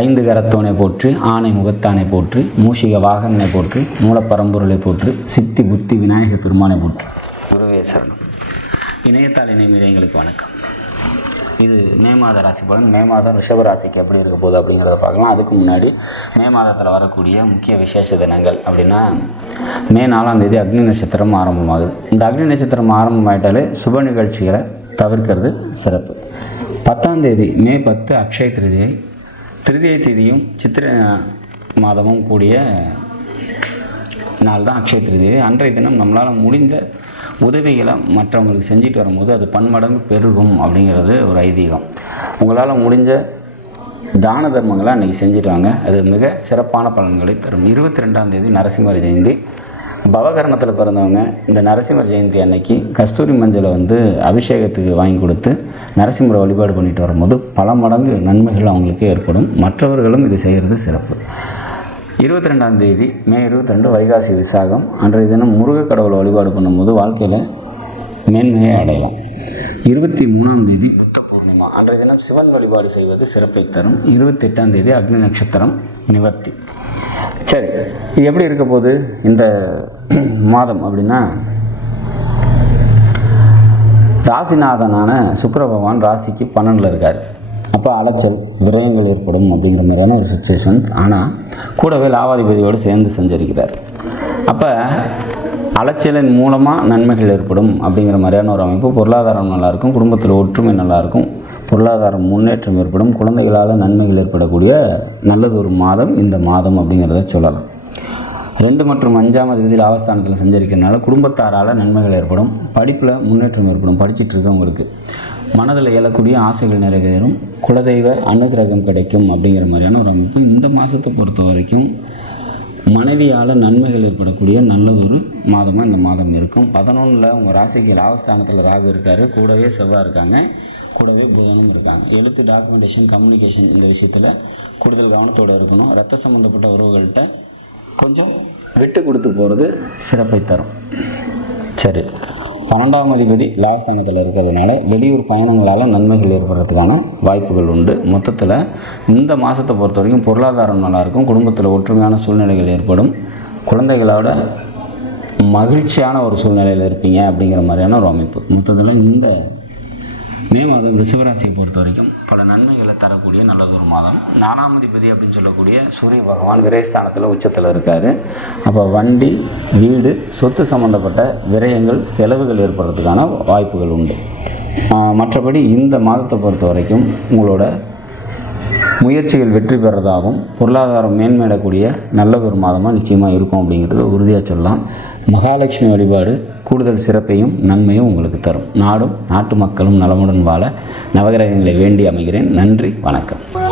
ஐந்து கரத்தோனை போற்று ஆணை முகத்தானை போற்று மூஷிக வாகனனை போற்று மூலப்பரம்பொருளை போற்று சித்தி புத்தி விநாயக பெருமானை போற்று. குருவே சரணம். இணையத்தாள் இணைமீது எங்களுக்கு வணக்கம். இது மே மாத ராசி பலன். மே மாதம் ரிஷப ராசிக்கு எப்படி இருக்க போகுது அப்படிங்கிறத பார்க்கலாம். அதுக்கு முன்னாடி மே மாதத்தில் வரக்கூடிய முக்கிய விசேஷ தினங்கள் அப்படின்னா மே நாலாம் தேதி அக்னி நட்சத்திரம் ஆரம்பமாகுது. இந்த அக்னி நட்சத்திரம் ஆரம்பமாயிட்டாலே சுப நிகழ்ச்சிகளை தவிர்க்கிறது சிறப்பு. பத்தாம் தேதி மே பத்து அக்ஷய திருதியை திருதிய தேதியும் சித்திரை மாதமும் கூடிய நாள் தான் அக்ஷய திருதியை அன்றைய தினம் நம்மளால் முடிந்த உதவிகளை மற்றவங்களுக்கு செஞ்சுட்டு வரும்போது அது பன்மடங்கு பெருகும் அப்படிங்கிறது ஒரு ஐதீகம். உங்களால் முடிஞ்ச தான தர்மங்களை அன்றைக்கி செஞ்சுட்டு வாங்க. அது மிக சிறப்பான பலன்களை தரும். இருபத்தி ரெண்டாம் தேதி நரசிம்மர் ஜெயந்தி. பவகரணத்தில் பிறந்தவங்க இந்த நரசிம்மர் ஜெயந்தி அன்னைக்கு கஸ்தூரி மஞ்சளை வந்து அபிஷேகத்துக்கு வாங்கி கொடுத்து நரசிம்மரை வழிபாடு பண்ணிட்டு வரும்போது பல மடங்கு நன்மைகள் அவங்களுக்கு ஏற்படும். மற்றவர்களும் இது செய்கிறது சிறப்பு. இருபத்தி ரெண்டாம் தேதி மே இருபத்தி ரெண்டு வைகாசி விசாகம். அன்றைய தினம் முருகக் கடவுளை வழிபாடு பண்ணும்போது வாழ்க்கையில் மேன்மையை அடையலாம் இருபத்தி மூணாம் தேதி புத்த பூர்ணிமா. அன்றைய தினம் சிவன் வழிபாடு செய்வது சிறப்பை தரும். இருபத்தி எட்டாம் தேதி அக்னி நட்சத்திரம் நிவர்த்தி. சரி இது எப்படி இருக்க போகுது இந்த மாதம் அப்படின்னா ராசிநாதனான சுக்கர பகவான் ராசிக்கு பன்னெண்டில் இருக்கார். அப்போ அலைச்சல் விரயங்கள் ஏற்படும் அப்படிங்கிற மாதிரியான ஒரு சுச்சுவேஷன்ஸ் ஆனால் கூடவே லாவாதிபதியோடு சேர்ந்து செஞ்சிருக்கிறார். அப்போ அலைச்சலின் மூலமாக நன்மைகள் ஏற்படும் அப்படிங்கிற மாதிரியான ஒரு அமைப்பு பொருளாதாரம் நல்லாயிருக்கும் குடும்பத்தில் ஒற்றுமை நல்லாயிருக்கும் பொருளாதாரம் முன்னேற்றம் ஏற்படும் குழந்தைகளால் நன்மைகள் ஏற்படக்கூடிய நல்லது ஒரு மாதம் இந்த மாதம் அப்படிங்கிறத சொல்லலாம். ரெண்டு மற்றும் அஞ்சாம் விதியில் ஆவஸ்தானத்தில் சஞ்சரிக்கிறதுனால குடும்பத்தாரால் நன்மைகள் ஏற்படும் படிப்பில் முன்னேற்றம் ஏற்படும் படிச்சுட்டு இருக்கவங்களுக்கு மனதில் இயலக்கூடிய ஆசைகள் நிறைவேறும் குலதெய்வ அனுகிரகம் கிடைக்கும் அப்படிங்கிற மாதிரியான ஒரு அமைப்பு இந்த மாதத்தை பொறுத்த வரைக்கும் மனைவியால் நன்மைகள் ஏற்படக்கூடிய நல்ல ஒரு மாதமாக இந்த மாதம் இருக்கும். பதினொன்றில் உங்கள் ராசிக்கு லாபஸ்தானத்தில் ராகு இருக்கார். கூடவே செவ்வாய் இருக்காங்க. கூடவே புதனும் இருக்காங்க. எழுத்து டாக்குமெண்டேஷன் கம்யூனிகேஷன் இந்த விஷயத்தில் கூடுதல் கவனத்தோடு இருக்கணும். ரத்த சம்மந்தப்பட்ட உறவுகள்கிட்ட கொஞ்சம் விட்டு கொடுத்து போகிறது சிறப்பை தரும். சரி. பன்னெண்டாம் அதிபதி லாஸ்தானத்தில் இருக்கிறதுனால வெளியூர் பயணங்களால் நன்மைகள் ஏற்படுறதுக்கான வாய்ப்புகள் உண்டு. மொத்தத்தில் இந்த மாதத்தை பொறுத்த வரைக்கும் பொருளாதாரம் நல்லாயிருக்கும். குடும்பத்தில் ஒற்றுமையான சூழ்நிலைகள் ஏற்படும். குழந்தைகளோட மகிழ்ச்சியான ஒரு சூழ்நிலையில் இருப்பீங்க அப்படிங்கிற மாதிரியான ஒரு அமைப்பு. மொத்தத்தில் இந்த மே மாதம் ரிஷபராசியை பொறுத்த வரைக்கும் பல நன்மைகளை தரக்கூடிய நல்லது ஒரு மாதம். நானாமதிபதி அதிபதி அப்படின்னு சொல்லக்கூடிய சூரிய பகவான் விரயஸ்தானத்தில் உச்சத்தில் இருக்கார். அப்போ வண்டி வீடு சொத்து சம்மந்தப்பட்ட விரயங்கள் செலவுகள் ஏற்படுறதுக்கான வாய்ப்புகள் உண்டு. மற்றபடி இந்த மாதத்தை பொறுத்த வரைக்கும் உங்களோட முயற்சிகள் வெற்றி பெறதாகவும் பொருளாதாரம் மேன்மையிடக்கூடிய நல்ல ஒரு மாதமாக நிச்சயமாக இருக்கும் அப்படிங்கிறது உறுதியாக சொல்லலாம். மகாலட்சுமி வழிபாடு கூடுதல் சிறப்பையும் நன்மையும் உங்களுக்கு தரும். நாடும் நாட்டு மக்களும் நலமுடன் வாழ நவகிரகங்களை வேண்டி அமைகிறேன். நன்றி வணக்கம்.